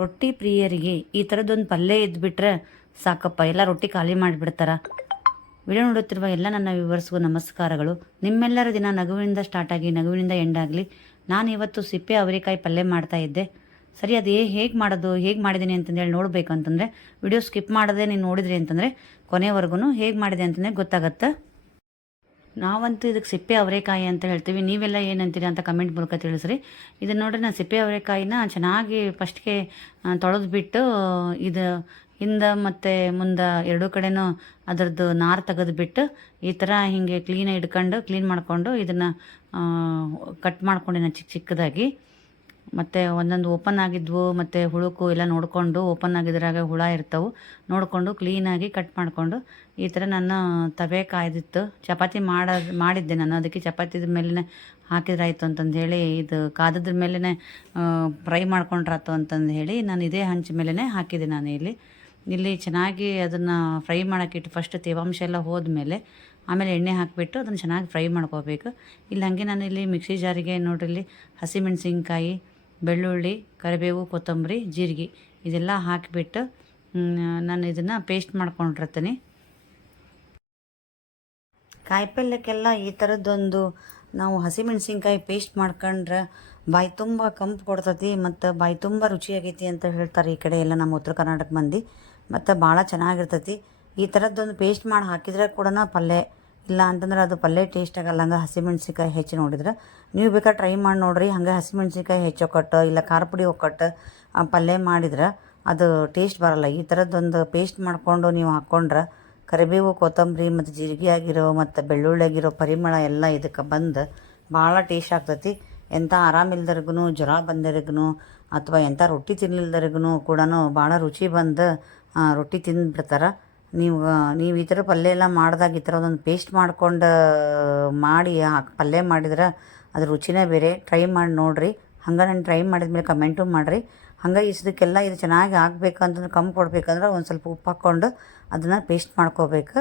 ರೊಟ್ಟಿ ಪ್ರಿಯರಿಗೆ ಈ ಥರದ್ದೊಂದು ಪಲ್ಯ ಇದ್ಬಿಟ್ರೆ ಸಾಕಪ್ಪ, ಎಲ್ಲ ರೊಟ್ಟಿ ಖಾಲಿ ಮಾಡಿಬಿಡ್ತಾರ. ವಿಡಿಯೋ ನೋಡುತ್ತಿರುವ ಎಲ್ಲ ನನ್ನ ವಿವರ್ಸ್ಗೂ ನಮಸ್ಕಾರಗಳು. ನಿಮ್ಮೆಲ್ಲರ ದಿನ ನಗುವಿನಿಂದ ಸ್ಟಾರ್ಟ್ ಆಗಿ, ನಗುವಿನಿಂದ ಎಂಡ್ ಆಗಲಿ. ನಾನು ಇವತ್ತು ಸಿಪ್ಪೆ, ಅವರೆಕಾಯಿ ಪಲ್ಯ ಮಾಡ್ತಾ ಇದ್ದೆ. ಸರಿ, ಅದು ಹೇಗೆ ಮಾಡೋದು, ಹೇಗೆ ಮಾಡಿದ್ದೀನಿ ಅಂತಂದೇಳಿ ನೋಡಬೇಕು ಅಂತಂದರೆ, ವಿಡಿಯೋ ಸ್ಕಿಪ್ ಮಾಡದೆ ನೀನು ನೋಡಿದ್ರಿ ಅಂತಂದರೆ ಕೊನೆವರೆಗೂ ಹೇಗೆ ಮಾಡಿದೆ ಅಂತಂದರೆ ಗೊತ್ತಾಗತ್ತೆ. ನಾವಂತೂ ಇದಕ್ಕೆ ಸಿಪ್ಪೆ ಅವರೆಕಾಯಿ ಅಂತ ಹೇಳ್ತೀವಿ. ನೀವೆಲ್ಲ ಏನಂತೀರಿ ಅಂತ ಕಮೆಂಟ್ ಮೂಲಕ ತಿಳಿಸ್ರಿ. ಇದನ್ನು ನೋಡ್ರಿ, ನಾನು ಸಿಪ್ಪೆ ಅವರೆಕಾಯಿನ ಚೆನ್ನಾಗಿ ಫಸ್ಟ್ಗೆ ತೊಳೆದು ಬಿಟ್ಟು ಇದು ಹಿಂದೆ ಮತ್ತು ಮುಂದೆ ಎರಡೂ ಕಡೆನೂ ಅದರದ್ದು ನಾರು ತೆಗೆದುಬಿಟ್ಟು, ಈ ಥರ ಹೀಗೆ ಕ್ಲೀನಾಗಿ ಇಟ್ಕೊಂಡು ಕ್ಲೀನ್ ಮಾಡಿಕೊಂಡು ಇದನ್ನು ಕಟ್ ಮಾಡ್ಕೊಂಡಿನ ಚಿಕ್ಕ ಚಿಕ್ಕದಾಗಿ ಮತ್ತು ಒಂದೊಂದು ಓಪನ್ ಆಗಿದ್ವು, ಮತ್ತು ಹುಳುಕು ಎಲ್ಲ ನೋಡಿಕೊಂಡು ಓಪನ್ ಆಗಿದ್ರಾಗ ಹುಳ ಇರ್ತವೆ. ನೋಡಿಕೊಂಡು ಕ್ಲೀನಾಗಿ ಕಟ್ ಮಾಡಿಕೊಂಡು ಈ ಥರ ನಾನು ತವೆ ಕಾಯ್ದಿತ್ತು. ಚಪಾತಿ ಮಾಡೋದು ಮಾಡಿದ್ದೆ ನಾನು. ಅದಕ್ಕೆ ಚಪಾತಿದ ಮೇಲೇ ಹಾಕಿದ್ರಾಯ್ತು ಅಂತಂದು ಹೇಳಿ, ಇದು ಕಾದದ್ರ ಮೇಲೇ ಫ್ರೈ ಮಾಡ್ಕೊಂಡ್ರಾತು ಅಂತಂದು ಹೇಳಿ ನಾನು ಇದೇ ಹಂಚ ಮೇಲೇ ಹಾಕಿದೆ ನಾನು ಇಲ್ಲಿ. ಇಲ್ಲಿ ಚೆನ್ನಾಗಿ ಅದನ್ನು ಫ್ರೈ ಮಾಡೋಕ್ಕಿಟ್ಟು ಫಸ್ಟ್ ತೇವಾಂಶ ಎಲ್ಲ ಹೋದ್ಮೇಲೆ ಆಮೇಲೆ ಎಣ್ಣೆ ಹಾಕಿಬಿಟ್ಟು ಅದನ್ನು ಚೆನ್ನಾಗಿ ಫ್ರೈ ಮಾಡ್ಕೋಬೇಕು. ಇಲ್ಲಿ ಹಾಗೆ ನಾನು ಇಲ್ಲಿ ಮಿಕ್ಸಿ ಜಾರಿಗೆ ನೋಡಿರಿ, ಇಲ್ಲಿ ಹಸಿಮೆಣಸಿನ್ಕಾಯಿ ಬೆಳ್ಳುಳ್ಳಿ, ಕರಿಬೇವು, ಕೊತ್ತಂಬರಿ, ಜೀರಿಗೆ ಇದೆಲ್ಲ ಹಾಕಿಬಿಟ್ಟು ನಾನು ಇದನ್ನು ಪೇಸ್ಟ್ ಮಾಡ್ಕೊಂಡಿರ್ತೀನಿ. ಕಾಯಿಪಲ್ಯಕ್ಕೆಲ್ಲ ಈ ಥರದ್ದೊಂದು ನಾವು ಹಸಿಮೆಣಸಿನ್ಕಾಯಿ ಪೇಸ್ಟ್ ಮಾಡ್ಕೊಂಡ್ರೆ ಬಾಯಿ ತುಂಬ ಕಂಪು ಕೊಡ್ತತಿ ಮತ್ತು ಬಾಯಿ ತುಂಬ ರುಚಿಯಾಗೈತಿ ಅಂತ ಹೇಳ್ತಾರೆ ಈ ಕಡೆ ಎಲ್ಲ ನಮ್ಮ ಉತ್ತರ ಕರ್ನಾಟಕ ಮಂದಿ. ಮತ್ತು ಭಾಳ ಚೆನ್ನಾಗಿರ್ತೈತಿ. ಈ ಥರದ್ದೊಂದು ಪೇಸ್ಟ್ ಮಾಡಿ ಹಾಕಿದ್ರೆ ಕೂಡ ಪಲ್ಯ ಇಲ್ಲ ಅಂತಂದ್ರೆ ಅದು ಪಲ್ಯ ಟೇಸ್ಟ್ ಆಗಲ್ಲ, ಹಂಗೆ ಹಸಿಮೆಣ್ಸಿನ್ಕಾಯಿ ಹೆಚ್ಚಿ ನೋಡಿದ್ರೆ. ನೀವು ಬೇಕಾದ್ರೆ ಟ್ರೈ ಮಾಡಿ ನೋಡ್ರಿ, ಹಂಗೆ ಹಸಿಮೆಣ್ಸಿನ್ಕಾಯಿ ಕಟ್ಟು, ಇಲ್ಲ ಖಾರ ಪುಡಿ ಒಕ್ಕಟ್ಟು ಪಲ್ಯ ಮಾಡಿದ್ರೆ ಅದು ಟೇಸ್ಟ್ ಬರಲ್ಲ. ಈ ಥರದ್ದೊಂದು ಪೇಸ್ಟ್ ಮಾಡಿಕೊಂಡು ನೀವು ಹಾಕ್ಕೊಂಡ್ರೆ ಕರಿಬೇವು, ಕೊತ್ತಂಬರಿ ಮತ್ತು ಜೀರಿಗೆ ಆಗಿರೋ ಮತ್ತು ಬೆಳ್ಳುಳ್ಳಿ ಆಗಿರೋ ಪರಿಮಳ ಎಲ್ಲ ಇದಕ್ಕೆ ಬಂದು ಭಾಳ ಟೇಸ್ಟ್ ಆಗ್ತೈತಿ. ಎಂಥ ಆರಾಮಿಲ್ದರಿಗೂ ಜ್ವರ ಬಂದರಿಗೂ ಅಥವಾ ಎಂಥ ರೊಟ್ಟಿ ತಿನ್ನಿಲ್ದರಿಗೂ ಕೂಡ ಭಾಳ ರುಚಿ ಬಂದು ರೊಟ್ಟಿ ತಿಂದುಬಿಡ್ತಾರೆ ನೀವು ನೀವು ಈ ಥರ ಪಲ್ಯ ಎಲ್ಲ ಮಾಡಿದಾಗ ಈ ಥರ ಒಂದೊಂದು ಪೇಸ್ಟ್ ಮಾಡ್ಕೊಂಡು ಮಾಡಿ ಹಾಕಿ ಪಲ್ಯ ಮಾಡಿದ್ರೆ ಅದ್ರ ರುಚಿನೇ ಬೇರೆ. ಟ್ರೈ ಮಾಡಿ ನೋಡಿರಿ. ಹಂಗೆ ನಾನು ಟ್ರೈ ಮಾಡಿದ್ಮೇಲೆ ಕಮೆಂಟು ಮಾಡಿರಿ. ಹಂಗೆ ಇಸದಕ್ಕೆಲ್ಲ ಇದು ಚೆನ್ನಾಗಿ ಆಗಬೇಕು ಅಂತಂದ್ರೆ ಕಮ್ಮಿ ಕೊಡಬೇಕಂದ್ರೆ ಒಂದು ಸ್ವಲ್ಪ ಉಪ್ಪು ಹಾಕ್ಕೊಂಡು ಅದನ್ನು ಪೇಸ್ಟ್ ಮಾಡ್ಕೋಬೇಕು.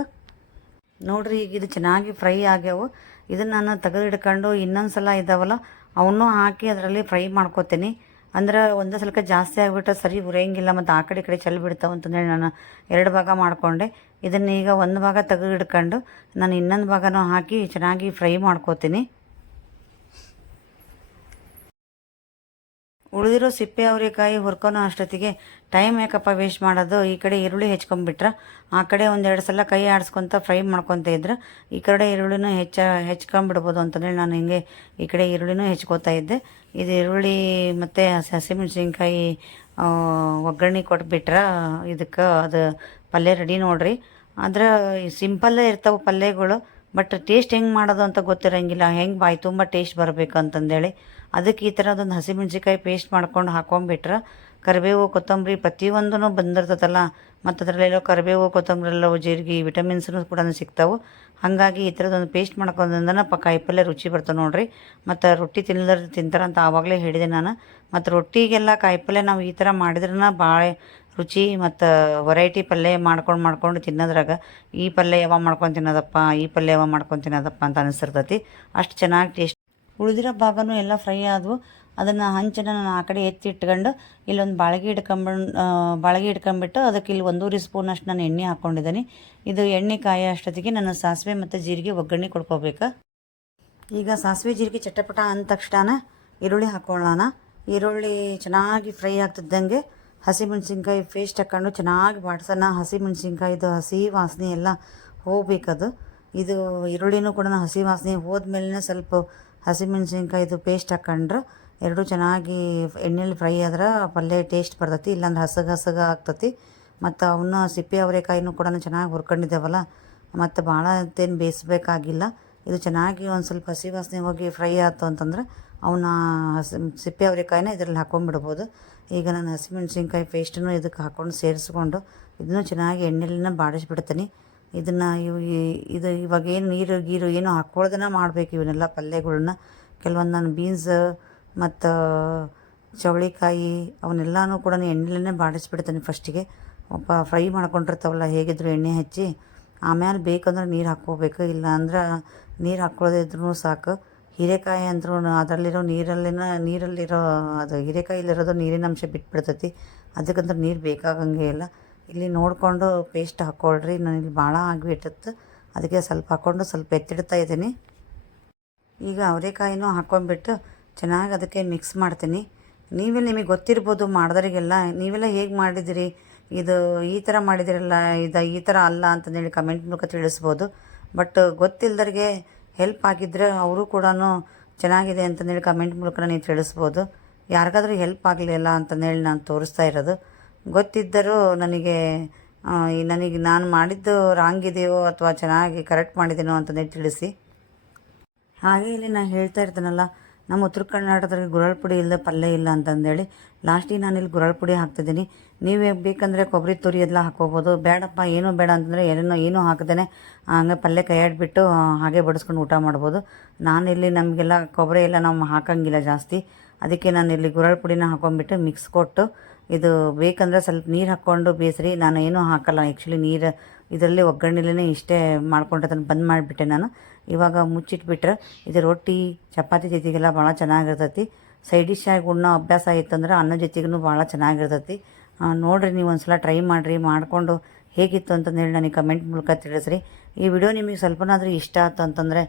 ನೋಡಿರಿ, ಈಗ ಇದು ಚೆನ್ನಾಗಿ ಫ್ರೈ ಆಗ್ಯಾವು. ಇದನ್ನು ನಾನು ತೆಗೆದು ಹಿಡ್ಕೊಂಡು ಇನ್ನೊಂದು ಸಲ ಇದ್ದಾವಲ್ಲ ಅವನ್ನೂ ಹಾಕಿ ಅದರಲ್ಲಿ ಫ್ರೈ ಮಾಡ್ಕೋತೀನಿ. ಅಂದ್ರೆ ಒಂದು ಸಲಕ್ಕೆ ಜಾಸ್ತಿ ಆಗಿಬಿಟ್ಟು ಸರಿ ಉರಿಯಂಗಿಲ್ಲ ಮತ್ತು ಆ ಕಡೆ ಈ ಕಡೆ ಚೆಲ್ಲಿ ಬಿಡ್ತಾವೆ ಅಂತಂದೇಳಿ ನಾನು ಎರಡು ಭಾಗ ಮಾಡಿಕೊಂಡೆ. ಇದನ್ನು ಈಗ ಒಂದು ಭಾಗ ತೆಗೆದು ಹಿಡ್ಕೊಂಡು ನಾನು ಇನ್ನೊಂದು ಭಾಗನೂ ಹಾಕಿ ಚೆನ್ನಾಗಿ ಫ್ರೈ ಮಾಡ್ಕೋತೀನಿ. ಉಳಿದಿರೋ ಸಿಪ್ಪೆ ಅವರೆಕಾಯಿ ಹುರ್ಕೊನೋ ಅಷ್ಟೊತ್ತಿಗೆ ಟೈಮ್ ಯಾಕಪ್ಪ ವೇಸ್ಟ್ ಮಾಡೋದು? ಈ ಕಡೆ ಈರುಳ್ಳಿ ಹೆಚ್ಕೊಂಡ್ಬಿಟ್ರೆ ಆ ಕಡೆ ಒಂದೆರಡು ಸಲ ಕೈ ಆಡಿಸ್ಕೊಂತ ಫ್ರೈ ಮಾಡ್ಕೊತ ಇದ್ರೆ. ಈ ಕಡೆ ಈರುಳ್ಳಿನೂ ಹೆಚ್ಚ, ಹೆಚ್ಕೊಂಬಿಡ್ಬೋದು ಅಂತಂದೇಳಿ ನಾನು ಹಿಂಗೆ ಈ ಕಡೆ ಈರುಳ್ಳಿನೂ ಹೆಚ್ಕೋತಾ ಇದ್ದೆ. ಇದು ಈರುಳ್ಳಿ ಮತ್ತು ಹಸಿ ಹಸಿಮೆಣ್ಸಿನ್ಕಾಯಿ ಒಗ್ಗರಣೆ ಕೊಟ್ಬಿಟ್ರೆ. ಇದಕ್ಕೆ ಅದು ಪಲ್ಯ ರೆಡಿ ನೋಡ್ರಿ. ಆದ್ರೆ ಸಿಂಪಲ್ಲೇ ಇರ್ತಾವೆ ಪಲ್ಯಗಳು ಬಟ್ ಟೇಸ್ಟ್ ಹೆಂಗೆ ಮಾಡೋದು ಅಂತ ಗೊತ್ತಿರಂಗಿಲ್ಲ. ಹೆಂಗೆ ಬಾಯಿ ತುಂಬ ಟೇಸ್ಟ್ ಬರಬೇಕು ಅಂತಂದೇಳಿ ಅದಕ್ಕೆ ಈ ಥರದೊಂದು ಹಸಿಮೆಣ್ಸಿಕಾಯಿ ಪೇಸ್ಟ್ ಮಾಡ್ಕೊಂಡು ಹಾಕೊಂಬಿಟ್ರೆ ಕರಿಬೇವು, ಕೊತ್ತಂಬರಿ ಪ್ರತಿಯೊಂದೂ ಬಂದಿರ್ತದಲ್ಲ ಮತ್ತು ಅದರಲ್ಲೆಲ್ಲೋ ಕರಿಬೇವು, ಕೊತ್ತಂಬರಿ ಎಲ್ಲವೂ ಜೀರಿಗೆ ವಿಟಮಿನ್ಸ್ನು ಕೂಡ ಸಿಗ್ತಾವೆ. ಹಾಗಾಗಿ ಈ ಥರದೊಂದು ಪೇಸ್ಟ್ ಮಾಡ್ಕೊಂಡ್ರೆ ಪ ಕಾಯಿಪಲ್ಯ ರುಚಿ ಬರ್ತವೆ ನೋಡಿರಿ. ಮತ್ತು ರೊಟ್ಟಿ ತಿನ್ನಲಾರ್ದು ತಿಂತಾರೆ ಅಂತ ಆವಾಗಲೇ ಹೇಳಿದೆ ನಾನು. ಮತ್ತು ರೊಟ್ಟಿಗೆಲ್ಲ ಕಾಯಿಪಲ್ಯ ನಾವು ಈ ಥರ ಮಾಡಿದ್ರೆ ಭಾಳ ರುಚಿ ಮತ್ತು ವೆರೈಟಿ ಪಲ್ಯ ಮಾಡ್ಕೊಂಡು ಮಾಡ್ಕೊಂಡು ತಿನ್ನೋದ್ರಾಗ ಈ ಪಲ್ಯ ಯಾವಾಗ ಮಾಡ್ಕೊಂಡು ತಿನ್ನೋದಪ್ಪ, ಈ ಪಲ್ಯ ಯಾವಾಗ ಮಾಡ್ಕೊಂಡು ತಿನ್ನೋದಪ್ಪ ಅಂತ ಅನಿಸ್ತಿರ್ತೈತಿ ಅಷ್ಟು ಚೆನ್ನಾಗಿ ಟೇಸ್ಟ್ ಉಳಿದಿರೋ ಭಾಗನೂ ಎಲ್ಲ ಫ್ರೈ ಆದವು. ಅದನ್ನು ಹಂಚನ ನಾನು ಆ ಕಡೆ ಎತ್ತಿ ಇಟ್ಕೊಂಡು ಇಲ್ಲೊಂದು ಬಾಳಿಗೆ ಇಟ್ಕೊಂಬಂಡು ಬಾಳಿಗೆ ಇಟ್ಕೊಂಬಿಟ್ಟು ಅದಕ್ಕೆ ಇಲ್ಲಿ ಒಂದೂವರೆ ಸ್ಪೂನಷ್ಟು ನಾನು ಎಣ್ಣೆ ಹಾಕ್ಕೊಂಡಿದ್ದೀನಿ ಇದು ಎಣ್ಣೆ ಕಾಯೋ ಅಷ್ಟೊತ್ತಿಗೆ ನಾನು ಸಾಸಿವೆ ಮತ್ತು ಜೀರಿಗೆ ಒಗ್ಗರಣೆ ಕೊಡ್ಕೋಬೇಕು. ಈಗ ಸಾಸಿವೆ ಜೀರಿಗೆ ಚಟಪಟ ಅಂದ ತಕ್ಷಣ ಈರುಳ್ಳಿ ಹಾಕ್ಕೊಳ್ಳೋಣ ಈರುಳ್ಳಿ ಚೆನ್ನಾಗಿ ಫ್ರೈ ಆಗ್ತಿದ್ದಂಗೆ ಹಸಿಮೆಣ್ಸಿನ್ಕಾಯಿ ಪೇಸ್ಟ್ ಹಾಕ್ಕೊಂಡು ಚೆನ್ನಾಗಿ ಬಾಡ್ಸೋಣ ಹಸಿಮೆಣ್ಸಿನ್ಕಾಯಿದು ಹಸಿ ವಾಸನೆ ಎಲ್ಲ ಹೋಗ್ಬೇಕದು. ಇದು ಈರುಳ್ಳಿನೂ ಕೂಡ ಹಸಿ ವಾಸನೆ ಹೋದ್ಮೇಲೆ ಸ್ವಲ್ಪ ಹಸಿಮೆಣ್ಸಿನ್ಕಾಯಿದು ಪೇಸ್ಟ್ ಹಾಕ್ಕೊಂಡ್ರೆ ಎರಡೂ ಚೆನ್ನಾಗಿ ಎಣ್ಣೆಲಿ ಫ್ರೈ ಆದ್ರೆ ಪಲ್ಯ ಟೇಸ್ಟ್ ಬರ್ತೈತಿ, ಇಲ್ಲಾಂದ್ರೆ ಹಸಗ ಹಸಗೆ ಆಗ್ತತಿ. ಮತ್ತು ಅವನ್ನ ಸಿಪ್ಪೆ ಅವರೆಕಾಯಿನೂ ಕೂಡ ಚೆನ್ನಾಗಿ ಹುರ್ಕೊಂಡಿದ್ದೇವಲ್ಲ, ಮತ್ತು ಭಾಳ ಅಂತೇನು ಬೇಯಿಸ್ಬೇಕಾಗಿಲ್ಲ. ಇದು ಚೆನ್ನಾಗಿ ಒಂದು ಸ್ವಲ್ಪ ಹಸಿ ವಾಸನೆ ಹೋಗಿ ಫ್ರೈ ಆಯ್ತು ಅಂತಂದ್ರೆ ಅವನ್ನ ಹಸಿ ಸಿಪ್ಪೆ ಅವರೆಕಾಯಿನ ಇದರಲ್ಲಿ ಹಾಕೊಂಡ್ಬಿಡ್ಬೋದು ಈಗ ನಾನು ಹಸಿಮೆಣ್ಸಿನ್ಕಾಯಿ ಪೇಸ್ಟನ್ನು ಇದಕ್ಕೆ ಹಾಕ್ಕೊಂಡು ಸೇರಿಸ್ಕೊಂಡು, ಇದನ್ನು ಚೆನ್ನಾಗಿ ಎಣ್ಣೆಲಿನ ಬಾಡಿಸ್ಬಿಡ್ತೀನಿ. ಇದನ್ನು ಇವು ಇದು ಇವಾಗ ಏನು ನೀರು ಗೀರು ಏನು ಹಾಕ್ಕೊಳ್ದನ ಮಾಡಬೇಕು ಇವನ್ನೆಲ್ಲ ಪಲ್ಯಗಳನ್ನ ಕೆಲವೊಂದು ನಾನು ಬೀನ್ಸ್ ಮತ್ತು ಚವಳಿಕಾಯಿ ಅವನ್ನೆಲ್ಲನೂ ಕೂಡ ಎಣ್ಣೆಲೇ ಬಾಡಿಸ್ಬಿಡ್ತೀನಿ ಫಸ್ಟಿಗೆ. ಒಬ್ಬ ಫ್ರೈ ಮಾಡ್ಕೊಂಡಿರ್ತಾವಲ್ಲ, ಹೇಗಿದ್ರು ಎಣ್ಣೆ ಹಚ್ಚಿ. ಆಮೇಲೆ ಬೇಕಂದ್ರೆ ನೀರು ಹಾಕ್ಕೋಬೇಕು ಇಲ್ಲ ಅಂದ್ರೆ ನೀರು ಹಾಕ್ಕೊಳ್ಳೋದೇ ಇದ್ರೂ ಸಾಕು. ಹೀರೆಕಾಯಿ ಅಂದ್ರೂ ಅದರಲ್ಲಿರೋ ನೀರಲ್ಲಿನ, ನೀರಲ್ಲಿರೋ ಅದು ಹೀರೆಕಾಯಿಲಿರೋದು ನೀರಿನ ಅಂಶ ಬಿಟ್ಬಿಡ್ತೈತಿ. ಅದಕ್ಕಂದ್ರೆ ನೀರು ಬೇಕಾಗಂಗೆ ಇಲ್ಲ. ಇಲ್ಲಿ ನೋಡಿಕೊಂಡು ಪೇಸ್ಟ್ ಹಾಕ್ಕೊಳ್ರಿ ಇಲ್ಲಿ ಭಾಳ ಆಗಿಬಿಟ್ಟಿತ್ತು. ಅದಕ್ಕೆ ಸ್ವಲ್ಪ ಹಾಕ್ಕೊಂಡು ಸ್ವಲ್ಪ ಎತ್ತಿಡ್ತಾ ಇದ್ದೀನಿ. ಈಗ ಅವರೆಕಾಯಿನೂ ಹಾಕ್ಕೊಂಡ್ಬಿಟ್ಟು ಚೆನ್ನಾಗಿ ಅದಕ್ಕೆ ಮಿಕ್ಸ್ ಮಾಡ್ತೀನಿ. ನೀವೆಲ್ಲ ನಿಮಗೆ ಗೊತ್ತಿರ್ಬೋದು ಮಾಡಿದವರಿಗೆಲ್ಲ ನೀವೆಲ್ಲ ಹೇಗೆ ಮಾಡಿದಿರಿ? ಇದು ಈ ಥರ ಮಾಡಿದಿರಲ್ಲ, ಇದು ಈ ಥರ ಅಲ್ಲ ಅಂತಂದೇಳಿ ಕಮೆಂಟ್ ಮೂಲಕ ತಿಳಿಸ್ಬೋದು. ಬಟ್ ಗೊತ್ತಿಲ್ಲದರಿಗೆ ಹೆಲ್ಪ್ ಆಗಿದ್ದರೆ ಅವರು ಕೂಡ ಚೆನ್ನಾಗಿದೆ ಅಂತಂದೇಳಿ ಕಮೆಂಟ್ ಮೂಲಕ ನೀವು ತಿಳಿಸ್ಬೋದು. ಯಾರಿಗಾದ್ರೂ ಹೆಲ್ಪ್ ಆಗಲಿಲ್ಲ ಅಂತಂದೇಳಿ ನಾನು ತೋರಿಸ್ತಾ ಇರೋದು. ಗೊತ್ತಿದ್ದರೂ ನನಗೆ ನನಗೆ ನಾನು ಮಾಡಿದ್ದು ರಾಂಗ್ ಇದೆಯೋ ಅಥವಾ ಚೆನ್ನಾಗಿ ಕರೆಕ್ಟ್ ಮಾಡಿದ್ದೀನೋ ಅಂತಂದೇ ತಿಳಿಸಿ. ಹಾಗೆ ಇಲ್ಲಿ ನಾನು ಹೇಳ್ತಾ ಇರ್ತೀನಲ್ಲ, ನಮ್ಮ ಉತ್ತರ ಕರ್ನಾಟಕದಲ್ಲಿ ಗುರಳ್ ಪುಡಿ ಇಲ್ಲದೆ ಪಲ್ಯ ಇಲ್ಲ ಅಂತಂದೇಳಿ ಲಾಸ್ಟಿಗೆ ಇಲ್ಲಿ ಗುರಳ್ ಪುಡಿ ಹಾಕ್ತಿದ್ದೀನಿ. ನೀವೇ ಬೇಕಂದರೆ ಕೊಬ್ಬರಿ ತುರಿ ಎಲ್ಲ ಹಾಕ್ಕೋಬೋದು. ಬೇಡಪ್ಪ, ಏನೂ ಬೇಡ ಅಂತಂದರೆ ಏನೋ ಏನೂ ಹಾಕದೇ ಹಂಗೆ ಪಲ್ಯ ಕೈಯಾಡ್ಬಿಟ್ಟು ಹಾಗೆ ಬಡಿಸ್ಕೊಂಡು ಊಟ ಮಾಡ್ಬೋದು. ನಾನಿಲ್ಲಿ ನಮಗೆಲ್ಲ ಕೊಬ್ಬರಿ ಎಲ್ಲ ನಾವು ಹಾಕಂಗಿಲ್ಲ ಜಾಸ್ತಿ. ಅದಕ್ಕೆ ನಾನು ಇಲ್ಲಿ ಗುರಳ್ ಪುಡಿನ ಹಾಕೊಂಡ್ಬಿಟ್ಟು ಮಿಕ್ಸ್ ಕೊಟ್ಟು ಇದು ಬೇಕಂದರೆ ಸ್ವಲ್ಪ ನೀರು ಹಾಕ್ಕೊಂಡು ಬೇಯಿಸ್ರಿ ನಾನು ಏನೂ ಹಾಕಲ್ಲ. ಆ್ಯಕ್ಚುಲಿ ನೀರು ಇದರಲ್ಲಿ ಒಗ್ಗರಣೆಲೇ ಇಷ್ಟೇ ಮಾಡ್ಕೊಂಡು ಅದನ್ನು ಬಂದ್ ಮಾಡಿಬಿಟ್ಟೆ ನಾನು. ಇವಾಗ ಮುಚ್ಚಿಟ್ಬಿಟ್ರೆ ಇದು ರೊಟ್ಟಿ, ಚಪಾತಿ ಜೊತೆಗೆಲ್ಲ ಭಾಳ ಚೆನ್ನಾಗಿರ್ತೈತಿ. ಸೈಡ್ ಡಿಶ್ ಆಗಿ ಉಣ್ಣೋ ಅಭ್ಯಾಸ ಆಯ್ತಂದ್ರೆ ಅನ್ನ ಜೊತೆಗೂ ಭಾಳ ಚೆನ್ನಾಗಿರ್ತೈತಿ. ನೋಡಿರಿ, ನೀವು ಒಂದು ಸಲ ಟ್ರೈ ಮಾಡಿರಿ. ಮಾಡಿಕೊಂಡು ಹೇಗಿತ್ತು ಅಂತಂದೇಳಿ ನನಗೆ ಕಮೆಂಟ್ ಮೂಲಕ ತಿಳಿಸ್ರಿ. ಈ ವಿಡಿಯೋ ನಿಮಗೆ ಸ್ವಲ್ಪನಾದರೂ ಇಷ್ಟ ಆಯ್ತು ಅಂತಂದರೆ